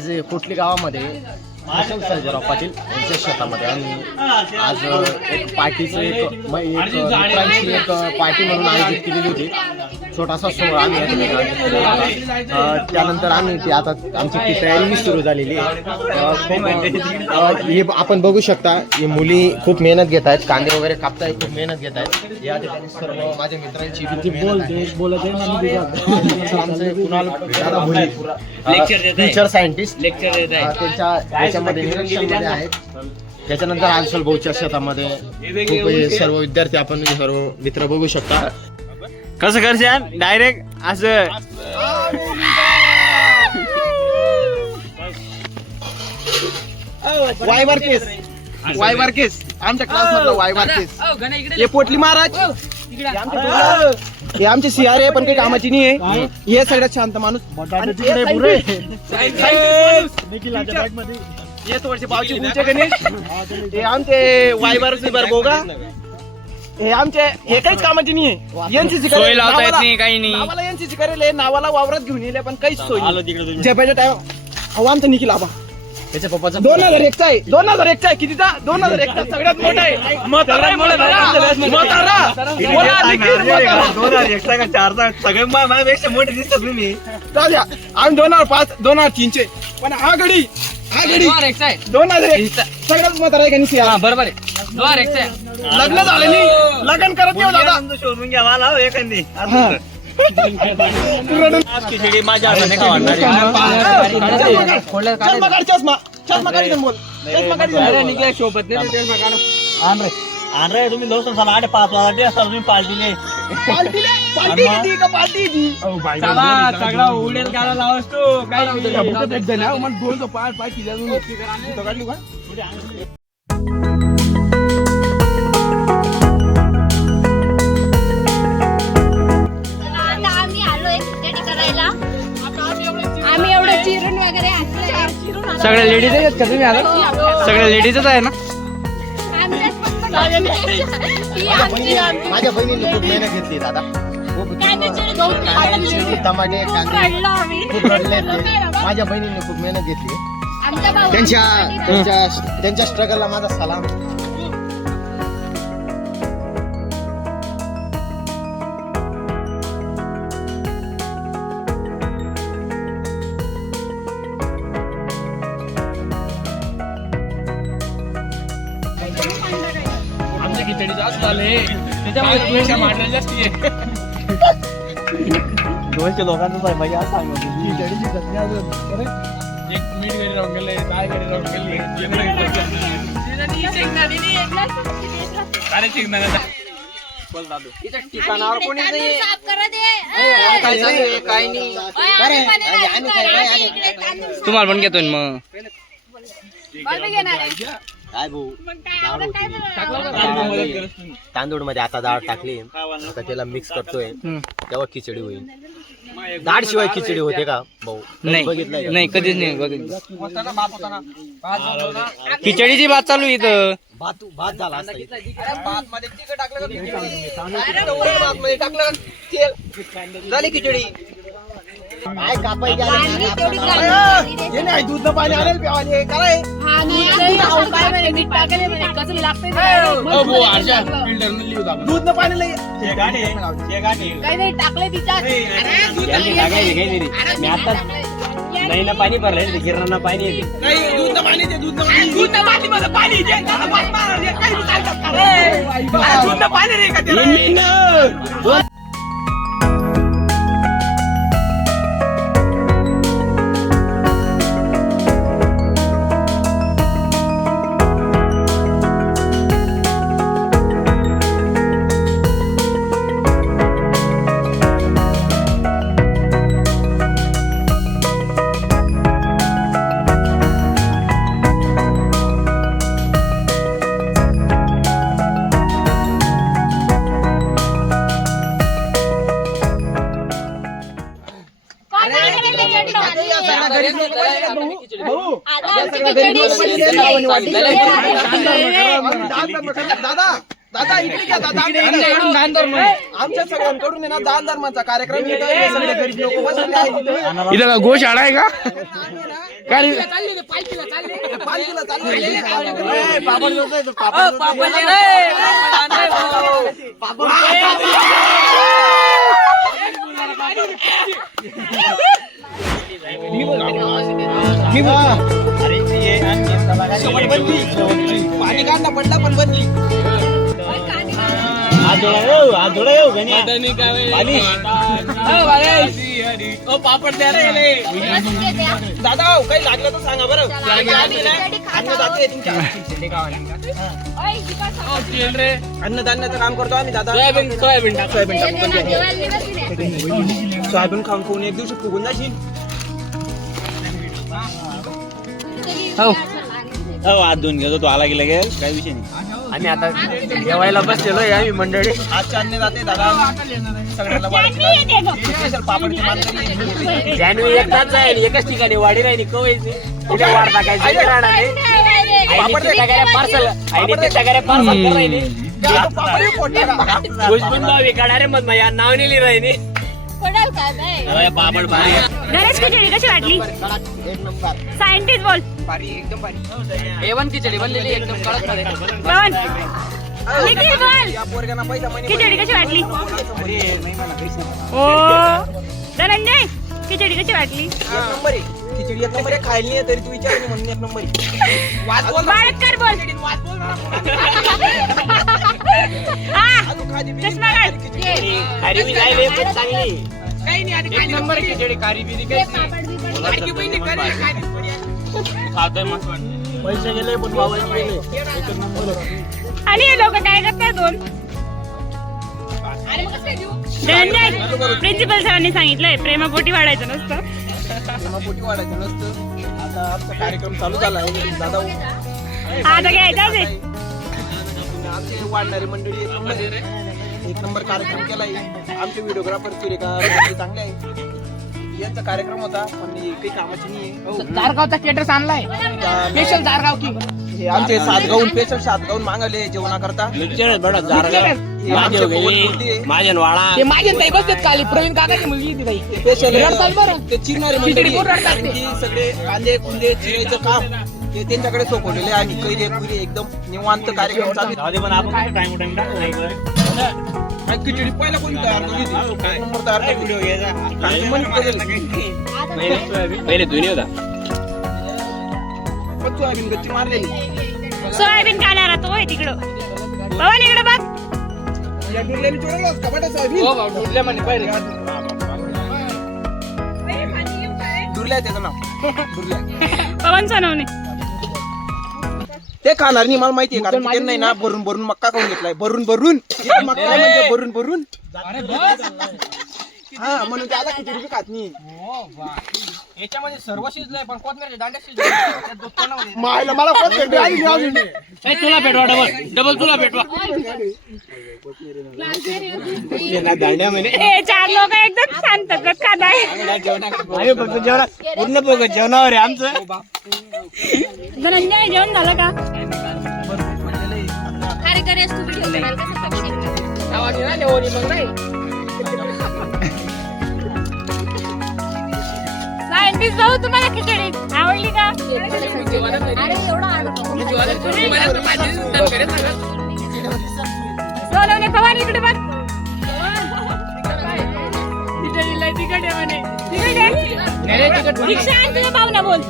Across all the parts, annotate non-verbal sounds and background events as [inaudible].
आज कोटली गावामध्ये अशोक सर्जेराव पाटील यांच्या शेतामध्ये आणि आज एक पार्टीचं एक एक मित्रांची एक पार्टी म्हणून आयोजित केलेली होती. छोटासा सोहळा आम्ही या ठिकाणी त्यानंतर आम्ही ती आता आमची ती तयारी सुरू झालेली आहे. हे आपण बघू शकता ही मुली खूप मेहनत घेत आहेत. कांदे वगैरे कापतायत खूप मेहनत घेत आहेत. या ठिकाणी सर्व माझ्या मित्रांची फ्युचर सायंटिस्ट लेक्चर त्यांच्या त्याच्यामध्ये निरीक्षणमध्ये आहेत त्याच्यानंतर आलसल भाऊच्या शेतामध्ये. खूप हे सर्व विद्यार्थी आपण सर्व मित्र बघू शकता. कसं करशान डायरेक्ट असं. वायबार केस. वायबार केस. आमच्या क्लास मधला वायबार केस. हे पोटली महाराज. हे आमचे हे सिआर आहे पण काही कामाची नाही आहे. हे सगळ्यात शांत माणूस. आणि ते हे थोडेसे गुलचे गणेश. हे आमचे वायबार सिबार बोगा. हे आमचे हे काहीच कामाची नाही एनसीसी सोय लावता येत नाही काही नाही. नावाला एनसीसी करेल हे, नावाला वावरात घेऊन येले पण काहीच सोय नाही. झेपायच्या टाइम अहो आमचा निखिल आबा. त्याच्या पप्पाचा दोन हजार एकचा आहे. दोन हजार एकचा आहे. कितीचा? दोन हजार एकचा सगळ्यात मोठा आहे. म्हातारा आहे, म्हातारा. म्हातारा. बोला, निखिल, म्हातारा. सगळे माझ्यापेक्षा मोठे दिसतात तुम्ही. जाऊ द्या. आम्ही दोन हजार पाच दोन हजार तीनचे. पण हा गडी हा गडी. दोन हजार एक सगळ्यात म्हातारा आहे का नाही सिया? बरोबर आहे. लग्न झालं नाही. लग्न करत नाही हो दादा. शोधून घ्या मला एखादी. हा. रडून- खिचडी माझ्या हाताने खावणार चष्मा काढ. चष्मा काढ, चष्मा चष्मा काढ इथून बोल चष्मा काढ इथून बोल. शोभत अरे तुम्ही दोस्त साला आठ पाच वाजता ते असता तुम्ही पार्टीले पार्टी ले, पार्टी किती का पार्टी ती सगळा उडेल काढा लावस तू. काय सगळ्या लेडीज आहेत का तुम्ही आता सगळ्या लेडीजच आहे ना? ही माझ्या बहिणीने खूप मेहनत घेतली दादा. खूप टमाटे कांदे. माझ्या बहिणीने खूप मेहनत घेतली. त्यांच्या त्यांच्या स्ट्रगलला माझा सलाम. झाले. आहे दोनशे लोकांचं आज सांगतो एक मीठ घरी राहून गेले काय घरी राहून गेले अरे चिकना बोल दादू. ठिकाणावर कोणी साफ करा दे काय चालू आहे, काय नाही आहे. तुम्हाला पण घेतो मग. आहे. काय भाऊ? तांदूळमध्ये आता डाळ टाकली. आता त्याला मिक्स करतोय. तेव्हा खिचडी होईल. डाळ शिवाय खिचडी होते का भाऊ? का? नाही कधीच नाही बघितलं. खिचडीची बात चालू आहे इथं. भात भात झाला. भात मध्ये तिखट टाकलं का खिचडी? तेवढं भात मध्ये टाकलं का तेल? झाली खिचडी. काय कापायची आली, कांदे काय तेवढी कापायची? काढली. हे. नाही दूध पाणी आलेल प्यावाले काय हा. दूध न पाणी लई काही नाही टाकले तिच्यात अरे, दूध नाही टाकलंय. नाही ना पाणी येते नाही दूध न पाणी दूध न पाणी दूध न पाणी मध्ये पाणी दे. त्याला भात मारा, दे, काही बी चालतं. अरे, दूध न पाणी रे का दादा दादा इकडे घ्या दादा. आमच्या सगळ्यांकडून आहे ना दान धर्माचा कार्यक्रम इथं हे गोशाळा आहे का? चालले पाणी काढला पडला पण बनली पापड द्या रे दादा हो, काही लागलं तर सांगा बरं अन्नधान्याचं काम करतो आम्ही दादा सोयाबीन सोयाबीन सोयाबीन सोयाबीन खाऊन खाऊन एक दिवशी फुगून जाशील. हो. हो हात धुवून घेतो तो आला की लगेच. काही विषय नाही. आणि आता जेवायला बसलेलो आहे आम्ही मंडळी. दादा. सगळ्यांना स्पेशल पापडची मानकरी जान्हवी एकटाच जाईल एकच ठिकाणी वाडी राहिली कवायची कुठे वाढ टाकायची राहणार नाही. पार्सल आईने ते सगळ्या पार्सल कर राहिली. पापड पोट टाका. भुजबून भावी काढा मग नाव नेली राहिली. पापड भारी. गणेश खिचडी कशी वाटली? सायंटिस्ट बोल. भारी एकदम भारी एवन खिचडी बनलेली एकदम कडक पवन निखिल बोल. खिचडी कशी वाटली? ओ. धनंजय खिचडी कशी वाटली? एक नंबर आहे खिचडी एक नंबर आहे खायला नाही तरी तू विचार म्हणून एक नंबर वाद बोल. [laughs] हा. चष्मा अरे मी जायले चांगली. एक नंबर खिचडी खारी बिरी पापड बिपड. खातोय मस्त पैसे गेले पण भावाचे गेले. आणि हे लोक काय करतात दोन? अरे मग कसं काय देऊ? धनंजय प्रिन्सिपल सरांनी सांगितलंय प्रेमापोटी वाढायचं नसतं. पोटी वाढायचं नसतं. आता आमचा कार्यक्रम चालू झाला आहे दादा आता घ्यायचं आहे आमचे वाढणारे मंडळी. एक नंबर कार्यक्रम केलाय. आमचे व्हिडिओग्राफर सुरेखा चांगले आहे यांचा कार्यक्रम होता पण हे काही कामाची नाही आहे. हो. जारगावचा केटर्स आणलाय. स्पेशल जारगाव की? हे आमचे सातगावून स्पेशल सातगावून मागवले जेवणा करता लेक्चर बडा जारगाव. माझे वगैरे माझे वाळा ते माझे ताई बसतात खाली. प्रवीण काकाची मुलगी ती ताई स्पेशल रडताल बरं. ते चिरणारे खिचडी मंडळी कोण रडतात ते? कारण की सगळे कांदे कुंदे चिरायचं काम ते त्यांच्याकडे सोपवलेले आहे. आणि कैरे पुरे एकदम निवांत कार्यक्रम चालू पण आपण टाइम टाइम? आहे. खिचडी पहिला कोणी तयार केली. पहिले धुनी होता. पण तू अजून गच्ची मारलेली. सोयाबीन काढणारा तो आहे तिकडं. पवन इकडे बघ. या सोयाबीन. हो भाऊ डुरल्या म्हणे पहिले दुर्ल्या आहे त्याचं नाव. पवन सोनवणे ते खाणार नाही मला माहितीये कारण की त्यांना आहे ना भरून भरून मक्का खाऊन घेतलाय भरून भरून इथं मक्का म्हणजे भरून भरून हा म्हणून ते आता खिचडी बी खात नाही याच्यामध्ये सर्व शिजलंय पण दांड्या [laughs] मायला मला. तुला भेटवा डबल डबल तुला भेटवा. चार लोक एकदम शांत खात आहे. आम्ही फक्त जेवणा पूर्ण बघ जेवणावर आहे आमचं. धनंजय जेवण झालं का? अरे गणेश तू व्हिडिओ करायला कसं सक्षम आवाज नाही लेवली मग नाही. सायंटिस्ट भाऊ तुम्हाला खिचडी आवडली का इकडे बघ खिचडीला तिकट आहे म्हणे तिकट आहे? रिक्षा आण तुझ्या पाहुण्या बोल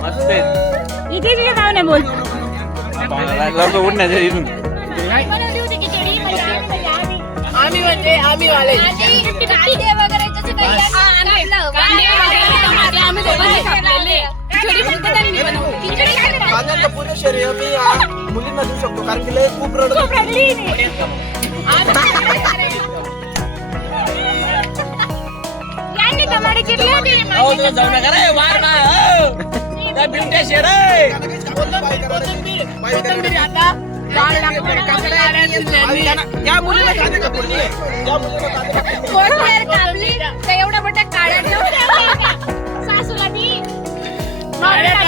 मस्त आहे. इथे तुझ्या पाहुण्या बोल इथून. आम्ही म्हणजे आम्ही वाले कापलं. कांद्याचं पूर्ण शरीर मी मुलींना देऊ शकतो कारण की लय खूप रडत टमाटे चिरले होते तुला जाऊ नका रे वार ना बिमट्या शेर. कोथिंबीर आता या मुलीला कांदे नाही. या मुलीला कांदे कापली, मोठ्या काड्या ठेवल्या. सासूला ती नवऱ्याला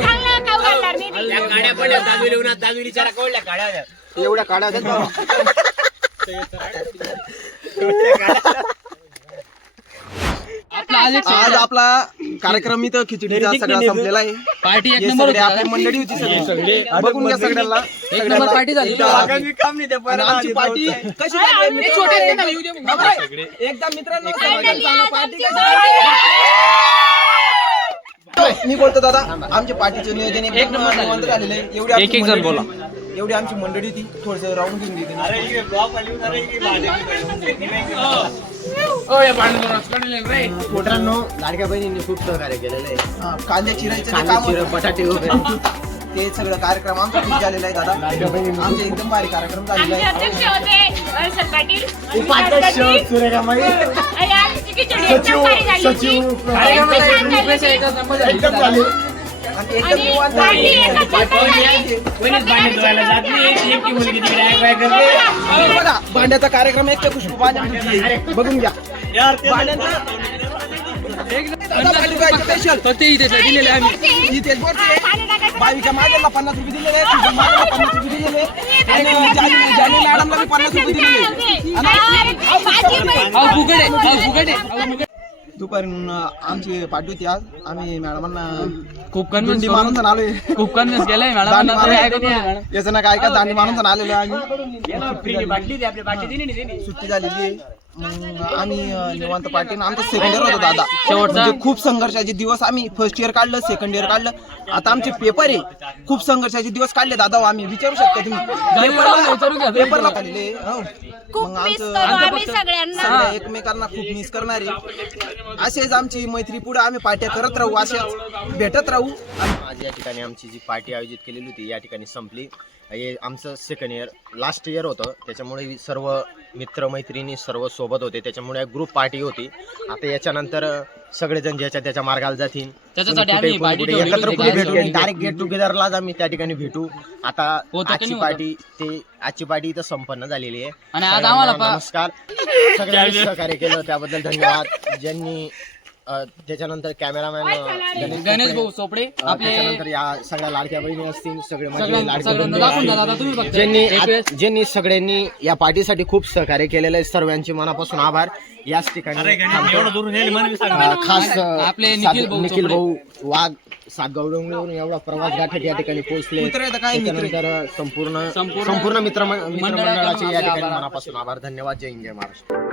चांगलं खाऊ घालणार नाही ती. गाड्या पडल्या दादुली उन्हात दादुली चारा कोवल्या गाड्या होत्या. एवढ्या ना. आज आपला कार्यक्रम इथं खिचडीचा सगळा संपलेला आहे पार्टी हे सगळे आपली मंडळी होती सगळी बघून घ्या सगळ्यांना एक नंबर पार्टी झाली आणि आमची पार्टी कशी झाली मित्रांनो? एकदा मित्रांनो सगळ्यांना सांगा पार्टी कशी झाली? मी बोलतो दादा आमच्या पार्टीचे नियोजन एक नंबर झालेलं आहे एवढी आमची एक-एक जण मंडळी- बोला. एवढी आमची मंडळी ती थोडस राऊंड घेऊन घेते मित्रांनो लाडक्या बहिणींनी खूप सहकार्य केलेलं आहे. हा, कांदे चिरायचं ते कांदे काम चिरं, होतं. बटाटे वगैरे. ते सगळं कार्यक्रम आमचा ठीक झालेला आहे दादा. आमचे एकदम भारी कार्यक्रम झालेला आमचे आहे. अध्यक्ष होते हर्षल पाटील. उपाध्यक्ष सुरेखाबाई आणि आमची खिचडी एकदम भारी झाली होती. सचिव झाली एकदम निवांत पार्टी झालेली आहे. एकच झाली. कोणीच भांडे धुवायला जात नाही एकटी एकटी मुलगी तिकडे आय बाय करते. बघा. भांड्याचा कार्यक्रम एक पुष्प बघून घ्या. दिलेले आम्ही. इथे माझ्याला पन्नास रुपये दिलेले आहेत सुजन माझ्याला पन्नास रुपये दिलेले आहेत. आणि जानी जानी मॅडमला बी पन्नास रुपये दिलेले आहेत. अहो, माझी बहीण. अहो फुकट आहे. अहो फुकट आहे. अहो फुकट दुपारी आमची पार्टी होती आज. आम्ही मॅडमांना खूप कन्व्हिन्स मानून आलोय. खूप कन्व्हिन्स केलंय मॅडम. याचं ना काय? का दांडी माणून आलेलो आम्ही. सुट्टी झालेली मग आम्ही अं, निवांत पार्टीनं आमचं सेकंड इयर होतं दादा. शेवटचा? म्हणजे खूप संघर्षाचे दिवस आम्ही फर्स्ट इयर काढलं सेकंड इयर काढलं. आता आमचे पेपर आहे. खूप संघर्षाचे दिवस काढले दादा हो, आम्ही. विचारू शकता तुम्ही? विचारू घ्या. पेपरला आलेले हो. खूप मग मिस आमचं करू आम्ही सगळ्यांना. सगळ्या एकमेकांना खूप मिस करणारे असेच आमची मैत्री पुढे. आम्ही पार्ट्या करत राहू अशाच भेटत राहू. आज या ठिकाणी आमची जी पार्टी आयोजित केलेली होती या ठिकाणी संपली. हे आमचं सेकंड इयर लास्ट इयर होतं. त्याच्यामुळे सर्व मित्रमैत्रिणी सर्व सोबत होते. त्याच्यामुळे ग्रुप पार्टी होती. आता याच्यानंतर सगळेजण ज्याच्या त्याच्या मार्गाला जातील. त्याच्यासाठी आम्ही party एकत्र होती कुठे काय भेटू? डायरेक्ट गेट टुगेदरलाच आम्ही त्या ठिकाणी भेटू. आता होतं की आजची नाही पार्टी ते आजची पार्टी इथं संपन्न झालेली आहे. आणि आज सगळ्यांना आम्हाला पा- नमस्कार. सगळ्यांनी सहकार्य केलं. त्याबद्दल धन्यवाद. ज्यांनी अ, त्याच्यानंतर कॅमेरामॅन गणेश भाऊ सोपडे आपले त्याच्यानंतर या सगळ्या लाडक्या बहिणी असतील सगळे माझे सगळ्यांना लाडके सगळ्यांना बंधू दाखवून द्या आहेत. दादा तुम्ही फक्त ज्यांनी एक वेळेस आज- ज्यांनी सगळ्यांनी या पार्टीसाठी खूप सहकार्य केलेलं आहे सर्वांचे मनापासून आभार याच ठिकाणी सांगतो. अ, खास अ, आपले सात- निखिल भाऊ निखिल चोपडे. भाऊ वाघ सातगाव डोंगरीवरून एवढा प्रवास गाठत या ठिकाणी पोहोचले? त्याच्यानंतर संपूर्ण संपूर्ण संपूर्ण मित्र मित्रमंडळाचे या आपले ठिकाणी आभार. मनापासून आभार धन्यवाद जय हिंद जय महाराष्ट्र